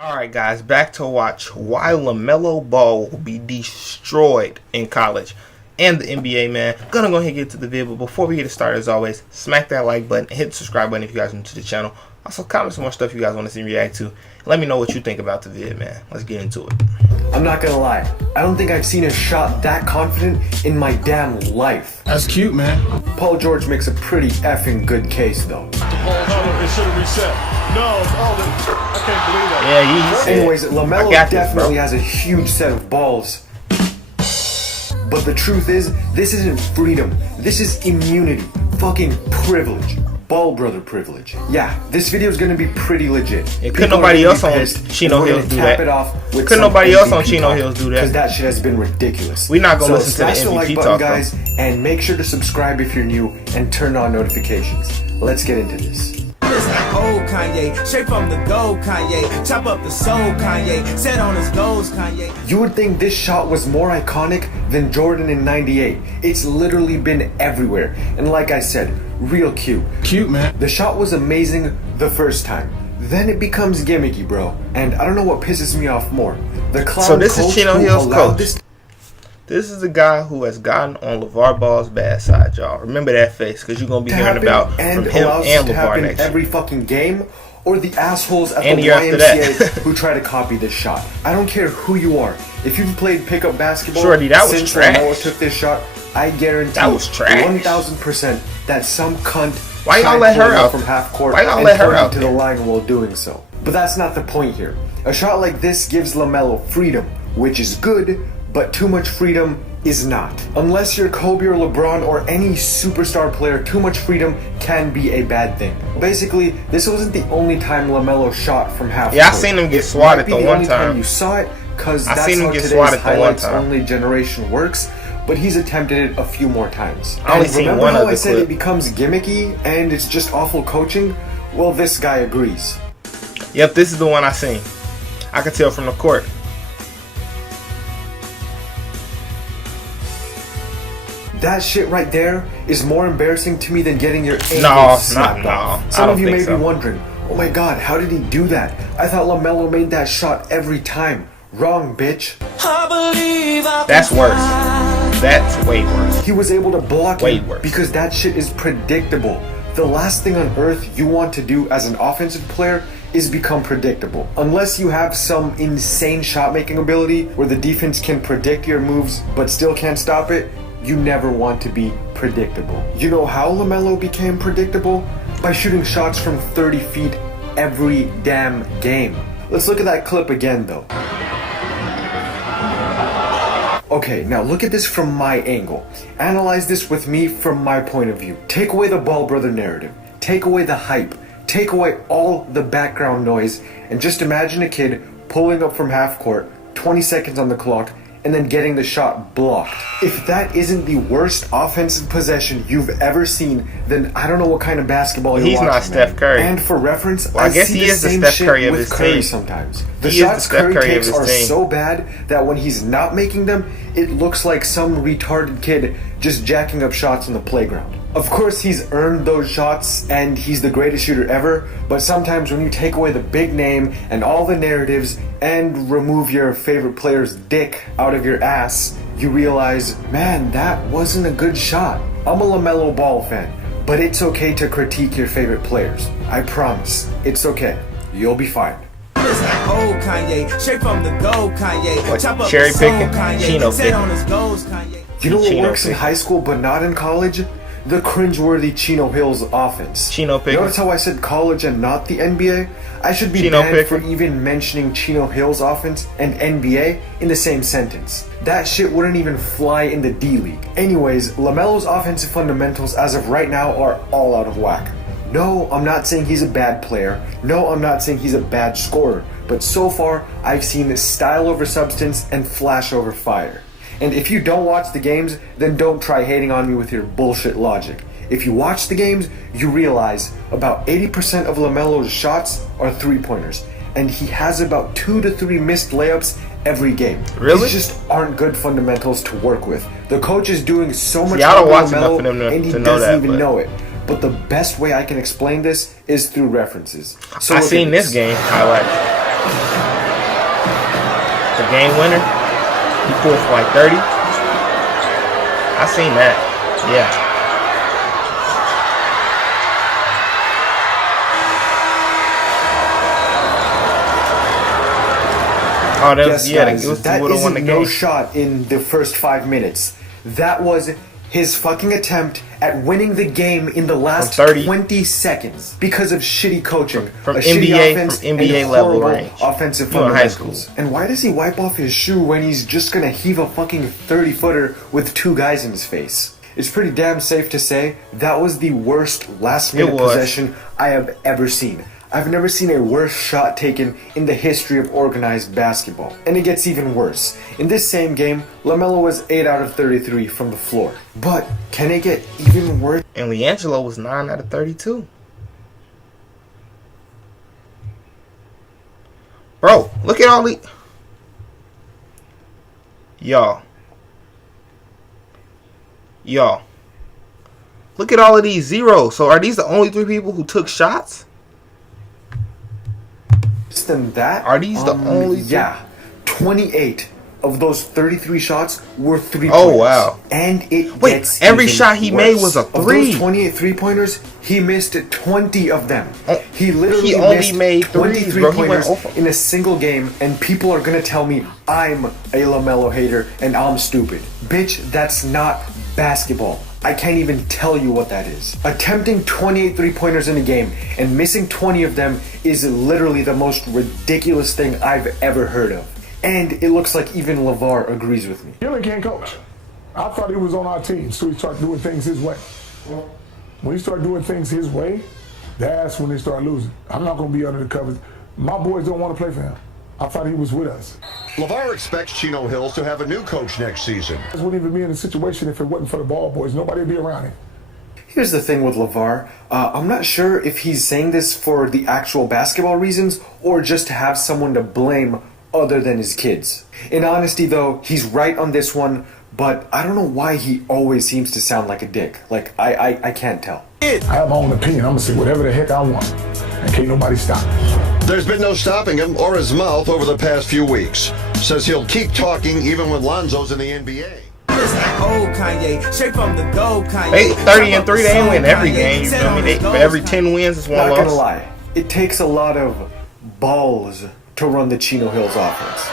Alright guys, back to watch why Lamelo Ball will be destroyed in college and the NBA, man. Gonna go ahead and get to the video, but before we get started, as always, smack that like button, hit the subscribe button if you guys are new to the channel. Also, comment some more stuff you guys want to see me react to. Let me know what you think about the vid, man. Let's get into it. I'm not gonna lie, I don't think I've seen a shot that confident in my damn life. That's cute, man. Paul George makes a pretty effing good case, though. It should have reset. No, I can't believe that. Yeah, he said, anyways, Lamelo definitely has a huge set of balls. But the truth is, this isn't freedom. This is immunity. Fucking privilege. Ball brother privilege. Yeah, this video is gonna be pretty legit. Couldn't nobody else on Chino Hills do that. Couldn't nobody else on Chino Hills do that. Because that shit has been ridiculous. We're not gonna listen to the smash the like MVP button, talk, guys, and make sure to subscribe if you're new and turn on notifications. Let's get into this. Old Kanye, straight from the gold Kanye, chop up the soul Kanye, set on his goals Kanye. You would think this shot was more iconic than Jordan in '98. It's literally been everywhere, and like I said, real cute. Cute, man. The shot was amazing the first time. Then it becomes gimmicky, bro. And I don't know what pisses me off more. The clown so this coach is Chino who Hills' allowed coach. This is the guy who has gotten on LeVar Ball's bad side, y'all. Remember that face, because you're going to be hearing about from him and LeVar next every fucking game, or the assholes at and the YMCA who try to copy this shot. I don't care who you are. If you've played pickup basketball Shorty, that was since trash. Lamelo took this shot, I guarantee that was trash. 1,000% that some cunt why y'all let her out from half court why y'all and let her out to the line while doing so. But that's not the point here. A shot like this gives Lamelo freedom, which is good, but too much freedom is not. Unless you're Kobe or LeBron or any superstar player, too much freedom can be a bad thing. Basically, this wasn't the only time Lamelo shot from half court. Yeah, I seen him get swatted the one time. You saw it, because I that's seen him how get today's swatted the one highlights time. only generation works. But he's attempted it a few more times. I only And seen remember one how of the I said clip. it becomes gimmicky and it's just awful coaching? Well, this guy agrees. Yep, this is the one I seen. I could tell from the court. That shit right there is more embarrassing to me than getting your ankles snapped off. I Some don't of you think may so. be wondering, oh my god, how did he do that? I thought Lamelo made that shot every time. Wrong, bitch. That's worse. That's way worse. He was able to block Way it worse. because that shit is predictable. The last thing on earth you want to do as an offensive player is become predictable. Unless you have some insane shot making ability where the defense can predict your moves but still can't stop it, you never want to be predictable. You know how Lamelo became predictable? By shooting shots from 30 feet every damn game. Let's look at that clip again though. Okay, now look at this from my angle. Analyze this with me from my point of view. Take away the ball brother narrative. Take away the hype. Take away all the background noise. And just imagine a kid pulling up from half court, 20 seconds on the clock, and then getting the shot blocked. If that isn't the worst offensive possession you've ever seen, then I don't know what kind of basketball you're watching. He's not Steph Curry. And for reference, I guess he is the Steph Curry of his team. Sometimes the He is the shots Steph Curry Curry of takes his are team. so bad that when he's not making them, it looks like some retarded kid just jacking up shots on the playground. Of course, he's earned those shots and he's the greatest shooter ever, but sometimes when you take away the big name and all the narratives and remove your favorite player's dick out of your ass, you realize, man, that wasn't a good shot. I'm a Lamelo Ball fan, but it's okay to critique your favorite players. I promise, it's okay. You'll be fine. Old Kanye, straight from the gold Kanye, What, chop up cherry the soul picking? Kanye, Chino set picking. on his goals Kanye. You know what Chino works in picking. high school but not in college? The cringeworthy Chino Hills offense. Chino picking. Notice how I said college and not the NBA? I should be Chino banned for picking. even mentioning Chino Hills offense and NBA in the same sentence. That shit wouldn't even fly in the D-League. Anyways, Lamelo's offensive fundamentals as of right now are all out of whack. No, I'm not saying he's a bad player. No, I'm not saying he's a bad scorer. But so far, I've seen this style over substance and flash over fire. And if you don't watch the games, then don't try hating on me with your bullshit logic. If you watch the games, you realize about 80% of Lamelo's shots are three-pointers. And he has about 2 to 3 missed layups every game. Really? These just aren't good fundamentals to work with. The coach is doing so much I don't for watch Lamelo, enough of them and he to know doesn't that, even but- know it. But the best way I can explain this is through references. So I look seen at this game highlight. game winner. He pulled for like 30. I seen that. Yeah. Oh, that was, yes, guys, it was that the one isn't no shot in the first 5 minutes. That was his fucking attempt at winning the game in the last 20 seconds because of shitty coaching, from a NBA, shitty offense, from NBA and level horrible range. offensive fundamentals. And why does he wipe off his shoe when he's just gonna heave a fucking 30-footer with 2 guys in his face? It's pretty damn safe to say that was the worst last-minute possession I have ever seen. I've never seen a worse shot taken in the history of organized basketball. And it gets even worse. In this same game, Lamelo was 8 out of 33 from the floor. But can it get even worse? And LiAngelo was 9 out of 32. Bro, look at all the... Y'all. Look at all of these zeros. So are these the only 3 people who took shots? Than that, are these the only? Yeah, 28 of those 33 shots were 3-pointers. Oh wow! And it gets every shot he made was a 3. Of those 28 3-pointers, he missed 20 of them. He literally only made 23 pointers in a single game, and people are gonna tell me I'm a LaMelo hater and I'm stupid. Bitch, that's not basketball. I can't even tell you what that is. Attempting 28 3-pointers in a game and missing 20 of them is literally the most ridiculous thing I've ever heard of. And it looks like even LeVar agrees with me. Gillen can't coach. I thought he was on our team, so he started doing things his way. When he started doing things his way, that's when they start losing. I'm not going to be under the covers. My boys don't want to play for him. I thought he was with us. LeVar expects Chino Hills to have a new coach next season. This wouldn't even be in a situation if it wasn't for the ball boys. Nobody would be around him. Here's the thing with LeVar. I'm not sure if he's saying this for the actual basketball reasons or just to have someone to blame other than his kids. In honesty, though, he's right on this one, but I don't know why he always seems to sound like a dick. Like, I can't tell. I have my own opinion. I'm going to say whatever the heck I want. And can't nobody stop me. There's been no stopping him or his mouth over the past few weeks. Says he'll keep talking even when Lonzo's in the NBA. Old Kanye, straight from the gold Kanye. They 30 and 3, they ain't win every game. You feel me? For every 10 wins, it's 1 loss. Not gonna lie, it takes a lot of balls to run the Chino Hills offense.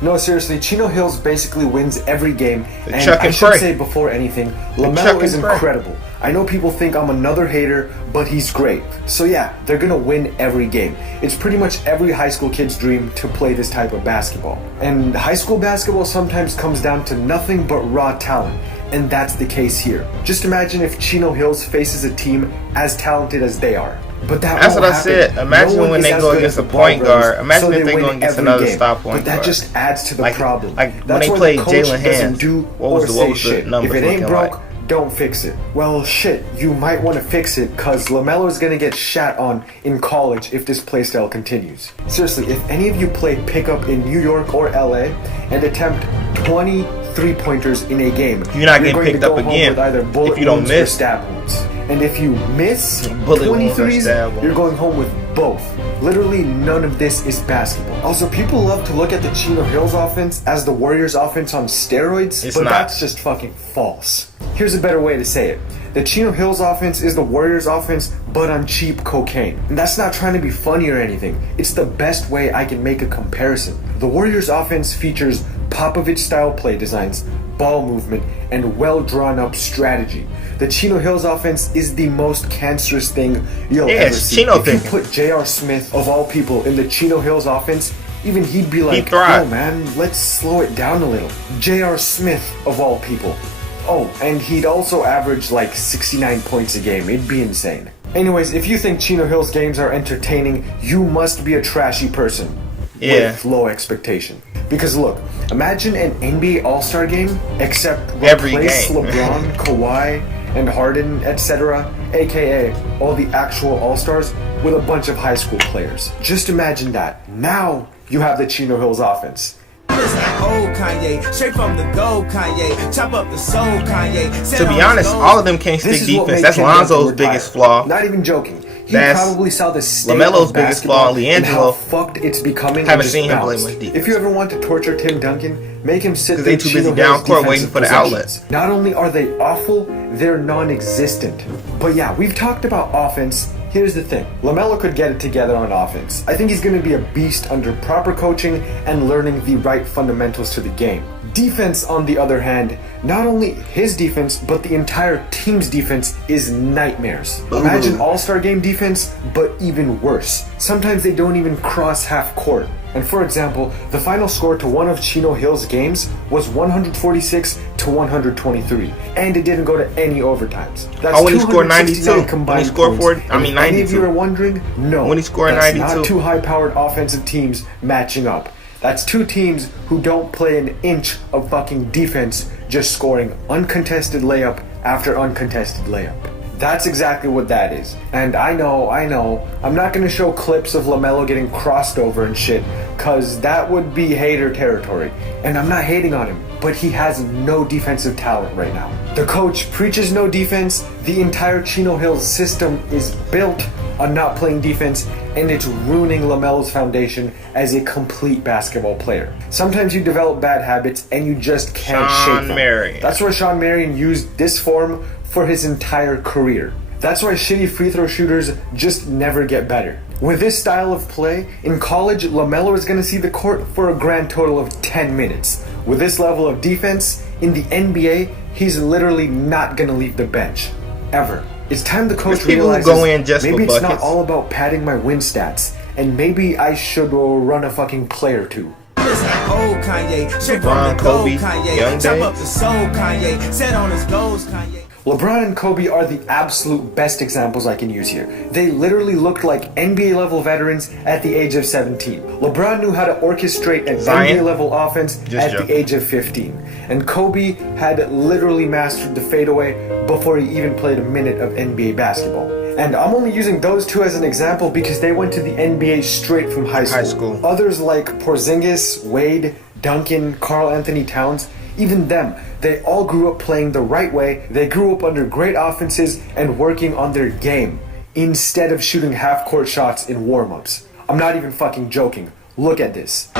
No, seriously, Chino Hills basically wins every game, and I should say before anything, Lamelo is incredible. I know people think I'm another hater, but he's great. So yeah, they're gonna win every game. It's pretty much every high school kid's dream to play this type of basketball. And high school basketball sometimes comes down to nothing but raw talent, and that's the case here. Just imagine if Chino Hills faces a team as talented as they are. But that's what I said. Imagine when they go against a point guard. Imagine if they go against another stop point guard. But that just adds to the problem. Like when they played Jalen Hands, what was the numbers if it ain't broke, like? Don't fix it. Well, shit, you might want to fix it because LaMelo is going to get shat on in college if this playstyle continues. Seriously, if any of you play pickup in New York or LA and attempt 20 3-pointers in a game, you're not getting picked up again if you don't miss. Or stab wounds. And if you miss 23s, you're going home with both. Literally none of this is basketball. Also, people love to look at the Chino Hills offense as the Warriors offense on steroids, but that's just fucking false. Here's a better way to say it. The Chino Hills offense is the Warriors offense, but on cheap cocaine. And that's not trying to be funny or anything. It's the best way I can make a comparison. The Warriors offense features Popovich-style play designs, ball movement, and well-drawn-up strategy. The Chino Hills offense is the most cancerous thing you'll ever see. If you put J.R. Smith, of all people, in the Chino Hills offense, even he'd be like, yo man, let's slow it down a little. J.R. Smith, of all people. Oh, and he'd also average like 69 points a game. It'd be insane. Anyways, if you think Chino Hills games are entertaining, you must be a trashy person with low expectation. Because look, imagine an NBA All-Star game, except replace LeBron, Kawhi, and Harden, etc., aka all the actual All-Stars, with a bunch of high school players. Just imagine that. Now you have the Chino Hills offense. Old Kanye, straight from the gold Kanye, chop up the soul Kanye. To be honest, all of them can't stick defense. That's Lonzo's biggest flaw. Not even joking. He That's probably saw the state LaMelo's of biggest flaw. basketball and how LiAngelo, fucked it's becoming. haven't and just seen him play bounced. much defense. If you ever want to torture Tim Duncan, make him sit Because through they too busy Chino down Hill's court waiting defensive for the possessions. outlets. Not only are they awful, they're non-existent. But yeah, we've talked about offense. Here's the thing. LaMelo could get it together on offense. I think he's going to be a beast under proper coaching and learning the right fundamentals to the game. Defense, on the other hand, not only his defense, but the entire team's defense is nightmares. Imagine all-star game defense, but even worse. Sometimes they don't even cross half court. And for example, the final score to one of Chino Hill's games was 146 to 123, and it didn't go to any overtimes. That's when he scored 92. 269 combined When he scored points. 40, I mean And if any of 92. you are wondering, no, When he scored that's 92. not two high-powered offensive teams matching up. That's two teams who don't play an inch of fucking defense, just scoring uncontested layup after uncontested layup. That's exactly what that is. And I know, I'm not going to show clips of LaMelo getting crossed over and shit, cause that would be hater territory. And I'm not hating on him, but he has no defensive talent right now. The coach preaches no defense, the entire Chino Hills system is built on not playing defense, and it's ruining LaMelo's foundation as a complete basketball player. Sometimes you develop bad habits and you just can't shake them. Marion. That's why Sean Marion used this form for his entire career. That's why shitty free throw shooters just never get better. With this style of play, in college, LaMelo is going to see the court for a grand total of 10 minutes. With this level of defense, in the NBA, he's literally not going to leave the bench. Ever. It's time the coach There's people who realizes go in just maybe for it's not buckets. all about padding my win stats, and maybe I should run a fucking play or two. Listen, old Kanye, straight LeBron, from the gold Kobe, Kanye, young chop days. up the soul Kanye, set on his goals Kanye. LeBron and Kobe are the absolute best examples I can use here. They literally looked like NBA level veterans at the age of 17. LeBron knew how to orchestrate an Zion? NBA level offense at joking. the age of 15. And Kobe had literally mastered the fadeaway before he even played a minute of NBA basketball. And I'm only using those two as an example because they went to the NBA straight from high school. Others like Porzingis, Wade, Duncan, Karl Anthony Towns, even them, they all grew up playing the right way. They grew up under great offenses and working on their game instead of shooting half-court shots in warm-ups. I'm not even fucking joking. Look at this.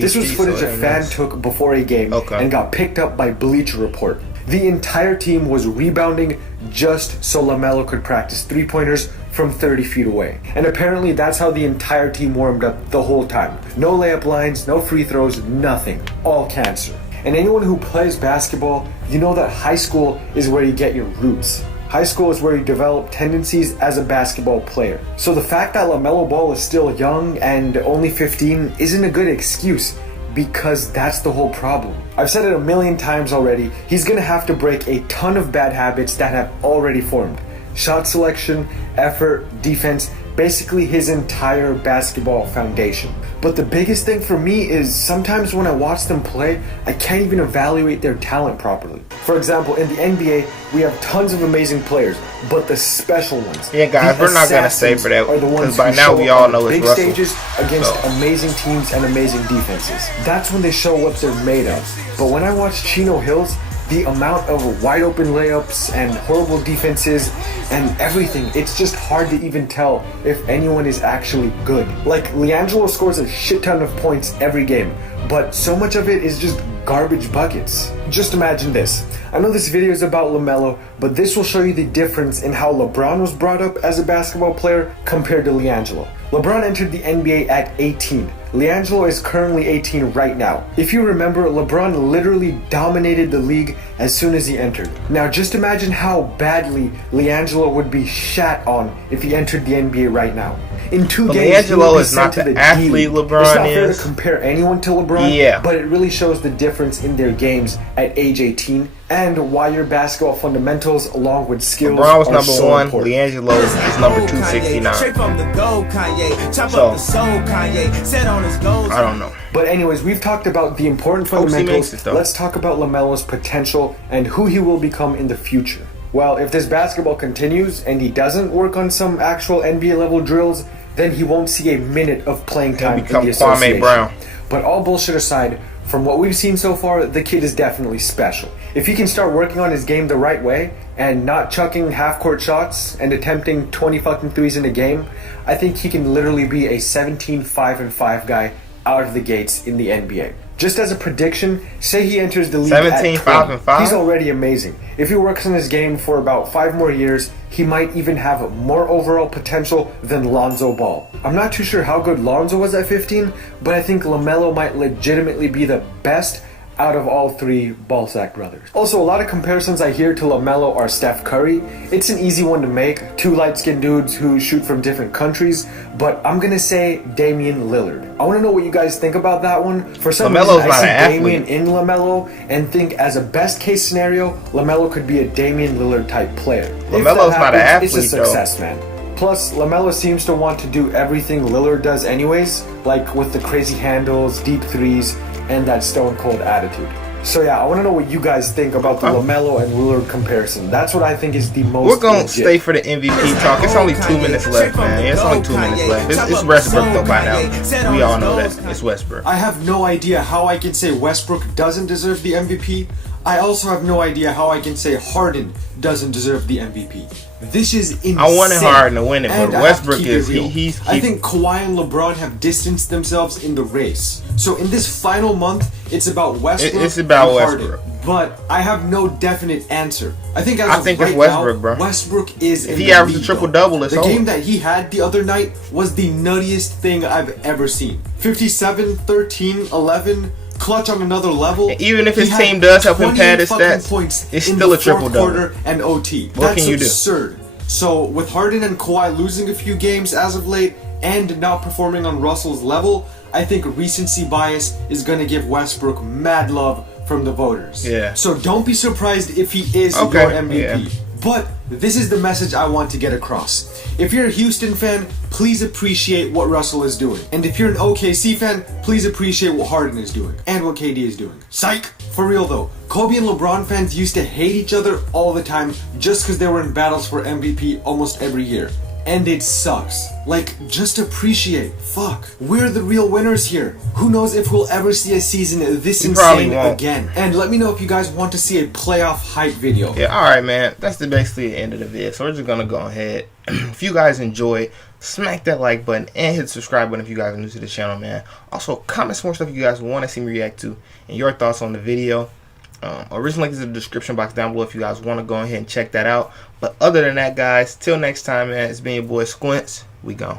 This was footage a fan took before a game and got picked up by Bleacher Report. The entire team was rebounding just so LaMelo could practice three-pointers from 30 feet away. And apparently that's how the entire team warmed up the whole time. No layup lines, no free throws, nothing. All cancer. And anyone who plays basketball, you know that high school is where you get your roots. High school is where you develop tendencies as a basketball player. So the fact that LaMelo Ball is still young and only 15 isn't a good excuse, because that's the whole problem. I've said it a million times already, he's gonna have to break a ton of bad habits that have already formed. Shot selection, effort, defense, basically his entire basketball foundation. But the biggest thing for me is sometimes when I watch them play, I can't even evaluate their talent properly. For example, in the NBA, we have tons of amazing players, but the special ones, yeah, guys, the we're not gonna say assassins, for that are the ones because by who now show we up all on know it's big Russell. stages against So. amazing teams and amazing defenses. That's when they show what they're made of. But when I watch Chino Hills, the amount of wide open layups and horrible defenses and everything, it's just hard to even tell if anyone is actually good. Like, LiAngelo scores a shit ton of points every game, but so much of it is just garbage buckets. Just imagine this. I know this video is about LaMelo, but this will show you the difference in how LeBron was brought up as a basketball player compared to LiAngelo. LeBron entered the NBA at 18. LiAngelo is currently 18 right now. If you remember, LeBron literally dominated the league as soon as he entered. Now just imagine how badly LiAngelo would be shat on if he entered the NBA right now. In 2 But games, he would LiAngelo be is sent not to the the athlete D-League. LeBron It's not fair is. to compare anyone to LeBron, Yeah. but it really shows the difference in their games at age 18 and why your basketball fundamentals along with skills LeBron was are number so 1, important. LiAngelo is number 269. Straight from the gold Kanye, chop So, up the soul Kanye, set on his goals. I don't know. But anyways, we've talked about the important Hopes he fundamentals. makes it, though. Let's talk about LaMelo's potential and who he will become in the future. Well, if this basketball continues and he doesn't work on some actual NBA level drills, then he won't see a minute of playing time in become the Kwame association. Brown. But all bullshit aside, From what we've seen so far, the kid is definitely special. If he can start working on his game the right way and not chucking half-court shots and attempting 20 fucking threes in a game, I think he can literally be a 17-5-5 guy out of the gates in the NBA. Just as a prediction, say he enters the league 17-5-5? He's already amazing. If he works on his game for about 5 more years, he might even have more overall potential than Lonzo Ball. I'm not too sure how good Lonzo was at 15, but I think Lamelo might legitimately be the best out of all 3 Ballsack brothers. Also, a lot of comparisons I hear to Lamelo are Steph Curry. It's an easy one to make, 2 light-skinned dudes who shoot from different countries, but I'm gonna say Damian Lillard. I wanna know what you guys think about that one. For some LaMelo's reason, not I see an Damian athlete. in Lamelo and think as a best-case scenario, Lamelo could be a Damian Lillard-type player. LaMelo's not an athlete, it's a success, man. Plus, Lamelo seems to want to do everything Lillard does anyways, like with the crazy handles, deep threes, and that stone cold attitude. So yeah, I want to know what you guys think about the Lamelo and Lillard comparison. That's what I think is the most We're going to legit. stay for the MVP talk. It's only 2 minutes left, man. It's only 2 minutes left. It's Westbrook, though, by now. We all know that. It's Westbrook. I have no idea how I can say Westbrook doesn't deserve the MVP. I also have no idea how I can say Harden doesn't deserve the MVP. This is insane. I wanted Harden to win it, but And I have to Westbrook keep it is real. I think Kawhi and LeBron have distanced themselves in the race. So in this final month, it's about Westbrook. It's about and Harden. Westbrook. But I have no definite answer. I think I think it's Westbrook, bro. Westbrook is in If he the averages a lead, triple-double, though. it's The over. game that he had the other night was the nuttiest thing I've ever seen. 57, 13, 11, clutch on another level. Even if his He had team does help him 28 pad his fucking stats, points it's in still the a triple-double. fourth quarter and OT. What That's can you do? absurd. So with Harden and Kawhi losing a few games as of late and not performing on Russell's level, I think recency bias is going to give Westbrook mad love from the voters. Yeah. So don't be surprised if he is Okay, your MVP. yeah. But this is the message I want to get across. If you're a Houston fan, please appreciate what Russell is doing. And if you're an OKC fan, please appreciate what Harden is doing and what KD is doing. Psych! For real though, Kobe and LeBron fans used to hate each other all the time just because they were in battles for MVP almost every year. And it sucks. Like, just appreciate. Fuck. We're the real winners here. Who knows if we'll ever see a season this probably insane won't. again. And let me know if you guys want to see a playoff hype video. Yeah, alright, man. That's basically the end of the video. So we're just going to go ahead. If you guys enjoy, smack that like button and hit the subscribe button if you guys are new to the channel, man. Also, comment some more stuff you guys want to see me react to and your thoughts on the video. Original link is in the description box down below if you guys want to go ahead and check that out. But other than that, guys, till next time, man, it's been your boy Squints. We gone.